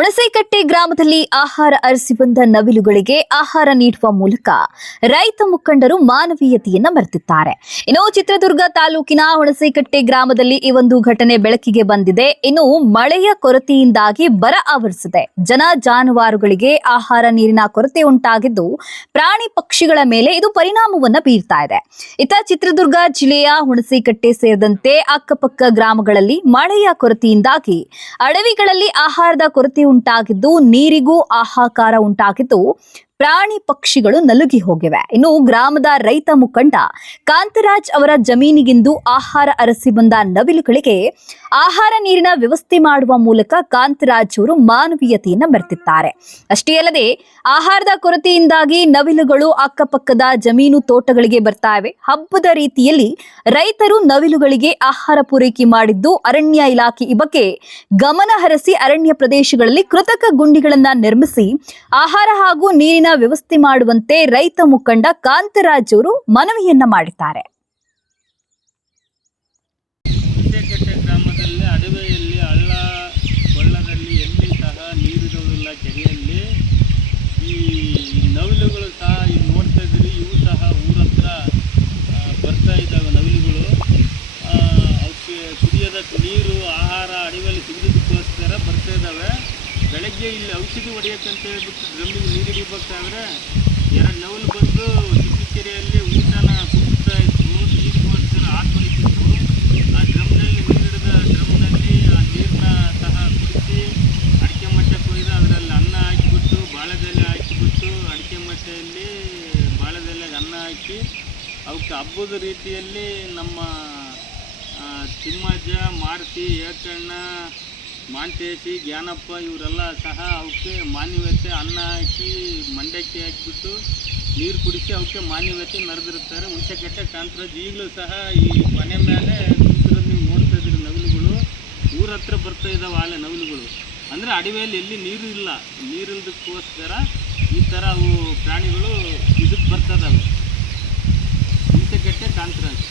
ಹುಣಸೇಕಟ್ಟೆ ಗ್ರಾಮದಲ್ಲಿ ಆಹಾರ ಅರಸಿ ಬಂದ ನವಿಲುಗಳಿಗೆ ಆಹಾರ ನೀಡುವ ಮೂಲಕ ರೈತ ಮುಖಂಡರು ಮಾನವೀಯತೆಯನ್ನ ಮೆರೆದಿದ್ದಾರೆ. ಇನ್ನು ಚಿತ್ರದುರ್ಗ ತಾಲೂಕಿನ ಹುಣಸೇಕಟ್ಟೆ ಗ್ರಾಮದಲ್ಲಿ ಈ ಒಂದು ಘಟನೆ ಬೆಳಕಿಗೆ ಬಂದಿದೆ. ಇನ್ನು ಮಳೆಯ ಕೊರತೆಯಿಂದಾಗಿ ಬರ ಆವರಿಸಿದೆ. ಜನ ಜಾನುವಾರುಗಳಿಗೆ ಆಹಾರ ನೀರಿನ ಕೊರತೆ ಉಂಟಾಗಿದ್ದು ಪ್ರಾಣಿ ಪಕ್ಷಿಗಳ ಮೇಲೆ ಇದು ಪರಿಣಾಮವನ್ನ ಬೀರ್ತಾ ಇದೆ. ಇತ್ತ ಚಿತ್ರದುರ್ಗ ಜಿಲ್ಲೆಯ ಹುಣಸೇಕಟ್ಟೆ ಸೇರಿದಂತೆ ಅಕ್ಕಪಕ್ಕ ಗ್ರಾಮಗಳಲ್ಲಿ ಮಳೆಯ ಕೊರತೆಯಿಂದಾಗಿ ಅಡವಿಗಳಲ್ಲಿ ಆಹಾರದ ಕೊರತೆ ಉಂಟಾಗಿದ್ದು ನೀರಿಗೂ ಹಾಹಾಕಾರ ಉಂಟಾಗಿದ್ದು ಪ್ರಾಣಿ ಪಕ್ಷಿಗಳು ನಲುಗಿ ಹೋಗಿವೆ. ಇನ್ನು ಗ್ರಾಮದ ರೈತ ಮುಖಂಡ ಕಾಂತರಾಜ್ ಅವರ ಜಮೀನಿಗಿಂದು ಆಹಾರ ಅರಸಿ ಬಂದ ನವಿಲುಗಳಿಗೆ ಆಹಾರ ನೀರಿನ ವ್ಯವಸ್ಥೆ ಮಾಡುವ ಮೂಲಕ ಕಾಂತರಾಜ್ ಅವರು ಮಾನವೀಯತೆಯನ್ನ ಮೆರೆದಿದ್ದಾರೆ. ಅಷ್ಟೇ ಅಲ್ಲದೆ ಆಹಾರದ ಕೊರತೆಯಿಂದಾಗಿ ನವಿಲುಗಳು ಅಕ್ಕಪಕ್ಕದ ಜಮೀನು ತೋಟಗಳಿಗೆ ಬರ್ತಾ ಇವೆ. ಹಬ್ಬದ ರೀತಿಯಲ್ಲಿ ರೈತರು ನವಿಲುಗಳಿಗೆ ಆಹಾರ ಪೂರೈಕೆ ಮಾಡಿದ್ದು ಅರಣ್ಯ ಇಲಾಖೆ ಈ ಬಗ್ಗೆ ಗಮನ ಹರಿಸಿ ಅರಣ್ಯ ಪ್ರದೇಶಗಳಲ್ಲಿ ಕೃತಕ ಗುಂಡಿಗಳನ್ನ ನಿರ್ಮಿಸಿ ಆಹಾರ ಹಾಗೂ ನೀರಿನ ವ್ಯವಸ್ಥೆ ಮಾಡುವಂತೆ ರೈತ ಮುಖಂಡ ಕಾಂತರಾಜ್ ಅವರು ಮನವಿಯನ್ನ ಮಾಡಿದ್ದಾರೆ. ಹುಣಸೇಕಟ್ಟೆ ಗ್ರಾಮದಲ್ಲಿ ಅಡವೆಯಲ್ಲಿ ಹಳ್ಳ ಕೊಳ್ಳದಲ್ಲಿ ಎಲ್ಲಿ ಸಹ ನೀರಿರುವುದಿಲ್ಲ. ಕೆರೆಯಲ್ಲಿ ಈ ನವಿಲುಗಳು ಸಹ ಈಗ ನೋಡ್ತಾ ಇದ್ದೀರಿ, ಇವು ಸಹ ಊರತ್ರ ಬರ್ತಾ ಇದ್ದಾವೆ. ನವಿಲುಗಳು ಅವಕ್ಕೆ ಕುಡಿಯೋದ ನೀರು ಆಹಾರ ಅಡವಿಯಲ್ಲಿ ಸಿಗದಕ್ಕೋಸ್ಕರ ಬರ್ತಾ ಇದ್ದಾವೆ. ಬೆಳಗ್ಗೆ ಇಲ್ಲಿ ಔಷಧಿ ಹೊಡೆಯೋಕ್ಕಂತ ಹೇಳ್ಬಿಟ್ಟು ಡ್ರಮ್ಮಿಗೆ ನೀರು ಹಿಡಿಬೇಕಾದ್ರೆ ಎರಡು ನವಿಲು ಬಂದು ಚಿಕ್ಕಕೆರೆಯಲ್ಲಿ ಊಟನ ಕುಡಿಸ್ತಾ ಇತ್ತು. ನೀರಿಗೋಸ್ಕರ ಹಾಕೊಂಡಿತ್ತು. ಆ ಡ್ರಮ್ನಲ್ಲಿ ನೀರು ಹಿಡಿದ ಡ್ರಮ್ನಲ್ಲಿ ಆ ನೀರನ್ನ ಸಹ ಕುಡಿಸಿ ಅಡಿಕೆ ಮಟ್ಟೆ ಕೊಯ್ದು ಅದರಲ್ಲಿ ಅನ್ನ ಹಾಕಿಬಿಟ್ಟು ಬಾಳೆದೆಲೆ ಹಾಕಿಬಿಟ್ಟು ಅಡಿಕೆ ಮಟ್ಟೆಯಲ್ಲಿ ಬಾಳೆದೆಲೆಗೆ ಅನ್ನ ಹಾಕಿ ಅವಕ್ಕೆ ಹಬ್ಬದ ರೀತಿಯಲ್ಲಿ ನಮ್ಮ ತಿಮ್ಮಜ್ಜ, ಮಾರುತಿ, ಏಕಣ್ಣ, ಮಾಂತೇಶಿ, ಜ್ಞಾನಪ್ಪ ಇವರೆಲ್ಲ ಸಹ ಅವಕ್ಕೆ ಮಾನ್ಯತೆ ಅನ್ನ ಹಾಕಿ ಮಂಡಕ್ಕಿ ಹಾಕಿಬಿಟ್ಟು ನೀರು ಕುಡಿಸಿ ಅವಕ್ಕೆ ಮಾನ್ಯತೆ ಮೆರೆದಿರುತ್ತಾರೆ. ಹುಣಸೇಕಟ್ಟೆ ಕಾಂತರಾಜ್ ಈಗಲೂ ಸಹ ಈ ಮನೆ ಮೇಲೆ ಕುಂತಿರೋದು ನೀವು ನೋಡ್ತಾ ಇದ್ದೀರಿ. ನವಿಲುಗಳು ಊರ ಹತ್ರ ಬರ್ತಾ ಇದ್ದಾವೆ. ಆಲೆ ನವಿಲುಗಳು ಅಂದರೆ ಅಡವಿಯಲ್ಲಿ ಎಲ್ಲಿ ನೀರು ಇಲ್ಲ, ನೀರಿಲ್ದಕ್ಕೋಸ್ಕರ ಈ ಥರ ಅವು ಪ್ರಾಣಿಗಳು ಇದಕ್ಕೆ ಬರ್ತದವೆ. ಹುಣಸೇಕಟ್ಟೆ ಕಾಂತರಾಜ್.